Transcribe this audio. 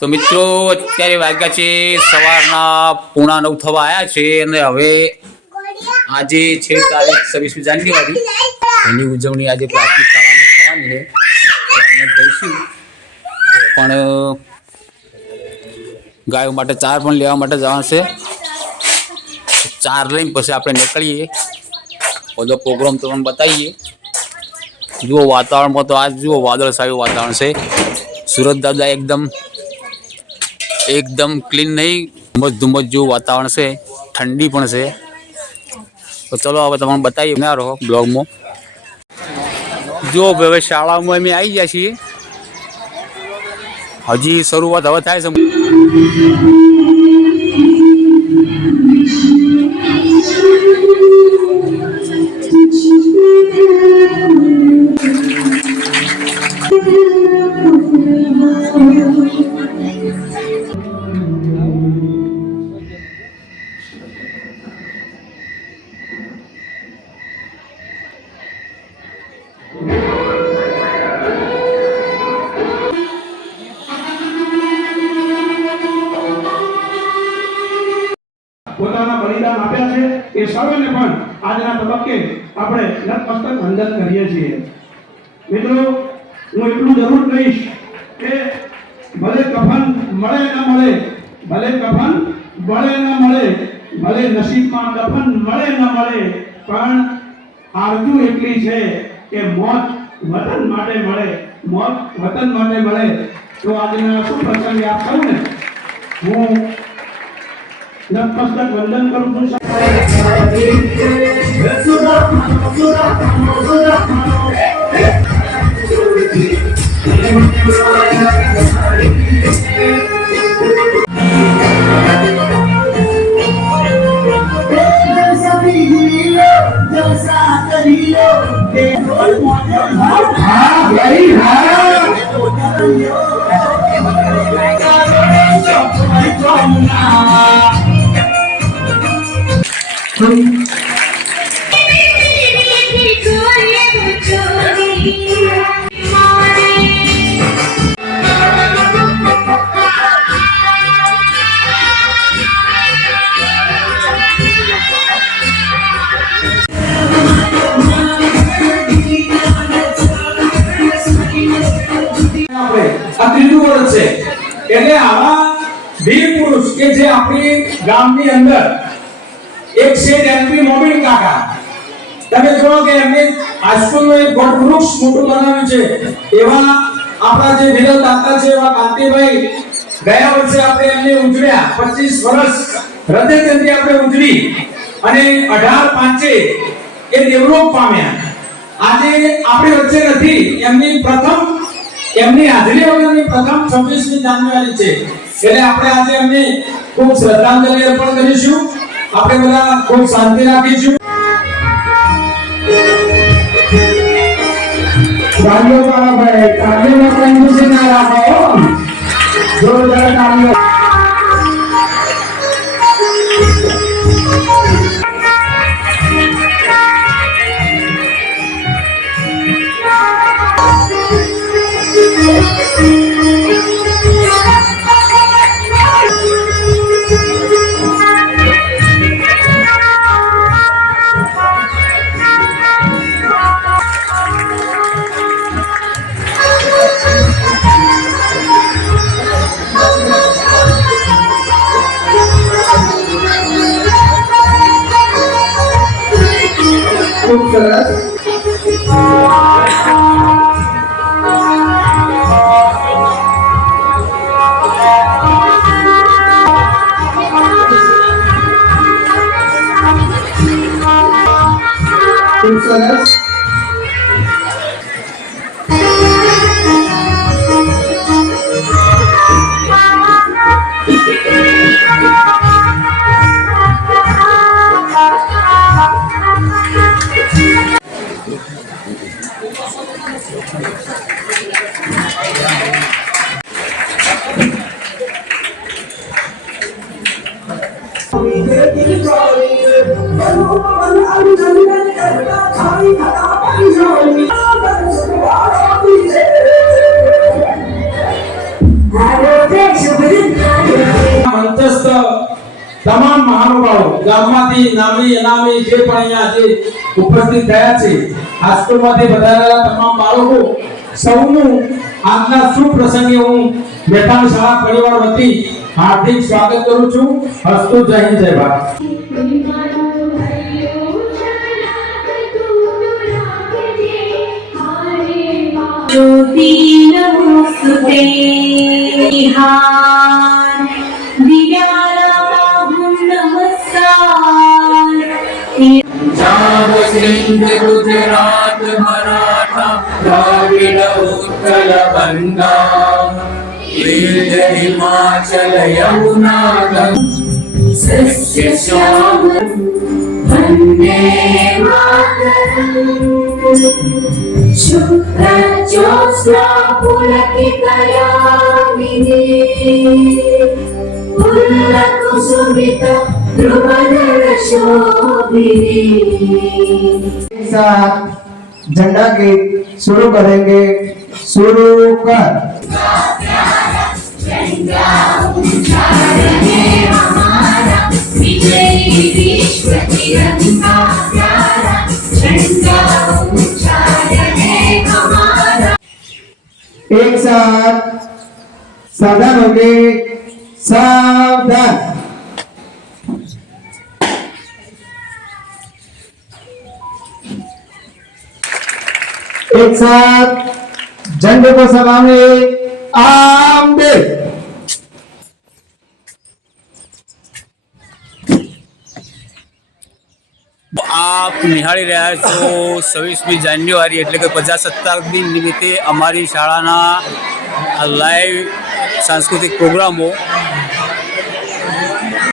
તો મિત્રો અત્યારે વાગ્યા છે સવારના 8:45 થવા આવ્યા છે અને હવે આજે છે તારીખ 26મી જાન્યુઆરી, એની ઉજવણી આજે પ્રાથમિક શાળામાં થવાની છે. અમે જઈશું પણ ગાયો માટે ચાર પણ લેવા માટે જવાનું છે. ચાર લઈને પછી આપણે નીકળીએ, બધો પ્રોગ્રામ તમને બતાવીએ. જુઓ વાતાવરણમાં તો આજ જુઓ વાદળછાયું વાતાવરણ છે. સુરત દાદા એકદમ ક્લીન નહીં, ધુમ્મસ જેવું વાતાવરણ છે, ઠંડી પણ છે. તો ચલો હવે તમને બતાવીએ ના રહો બ્લોગમાં. જુઓ હવે શાળામાં અમે આવી ગયા છીએ, હજી શરૂઆત હવે થાય છે. પોતાના બલિદાન આપ્યા છે એ સૌને પણ આજના તબક્કે આપણે નતમસ્તક વંદન કરીએ છીએ. મિત્રો, હું એટલું જરૂર કહીશ કે ભલે કફન મળે ન મળે, ભલે કફન મળે ન મળે, ભલે નસીબમાં કફન મળે ન મળે, પણ આરજુ એટલી છે કે મોત વતન માટે મળે, મોત વતન માટે મળે. તો આજના શુભ પ્રસંગે આપ સૌને હું નતમસ્તક વંદન કરું છું. આ ત્રીજું વર્ષ છે એટલે આવા વીર પુરુષ કે જે આપણી ગામની અંદર એક છે એમપી મોબીન કાકા, તમે જો કે એમને હાઈસ્કૂલનું એક વડ વૃક્ષ મોટું બનાવ્યું છે. એવા આપણા જે વિરલ દાતા છે એવા કાંતિભાઈ, ગયા વર્ષે આપણે એમને ઉજવ્યા 25 વર્ષ હૃદય જયંતિ આપણે ઉજવી અને 18/5 એ દેવલોક પામ્યા. આજે આપણી વચ્ચે નથી. એમની હાજરી વગરની પ્રથમ 26મી જાન્યુઆરી છે એટલે આપણે આજે એમને ખૂબ શ્રદ્ધાંજલિ અર્પણ કરીશું. આપણે બધા ખૂબ શાંતિ રાખીશું. તાળીઓ પાડો ભાઈ, તાળીઓમાં કઈ ખુશી ના રાખો, જોરદાર તાળીઓ. ખૂબ સરસ. ખૂબ સરસ. મહાનુભાવો ગામમાંથી નામી અનામી જે પણ અહીંયા આજે ઉપસ્થિત થયા છે આ સ્કૂલમાંથી વધારેલા તમામ બાળકો સૌનું આજના શુભ પ્રસંગે હું મેથાણ શાળા પરિવાર વતી હાર્દિક સ્વાગત કરું છું. અસ્તુ. જય હિન્દ, જય ભારત. ज्योति नमोस्तुते हार दिव्यानामाहुं नमस्कार पंजाब सिंध गुजरात मराठा द्राविड उत्कल गंगा विंध्य हिमाचल यमुना सस्य श्यामलं वन्दे मातरम् शुभ्रज्योत्स्ना पुलकितयामिनी पुल्लकुसुमित ध्रुवनरशोभिनी। साथ झंडा गीत शुरू करेंगे. शुरू कर. विजयी विश्व तिरंगा प्यारा झंडा ऊंचा रहे हमारा। एक साथ सावधान हो गए. सावधान. एक साथ झंडे को सलामी. आमदे. આપ નિહાળી રહ્યા છો 26મી જાન્યુઆરી એટલે કે પ્રજાસત્તાક દિન નિમિત્તે અમારી શાળાના લાઈવ સાંસ્કૃતિક પ્રોગ્રામો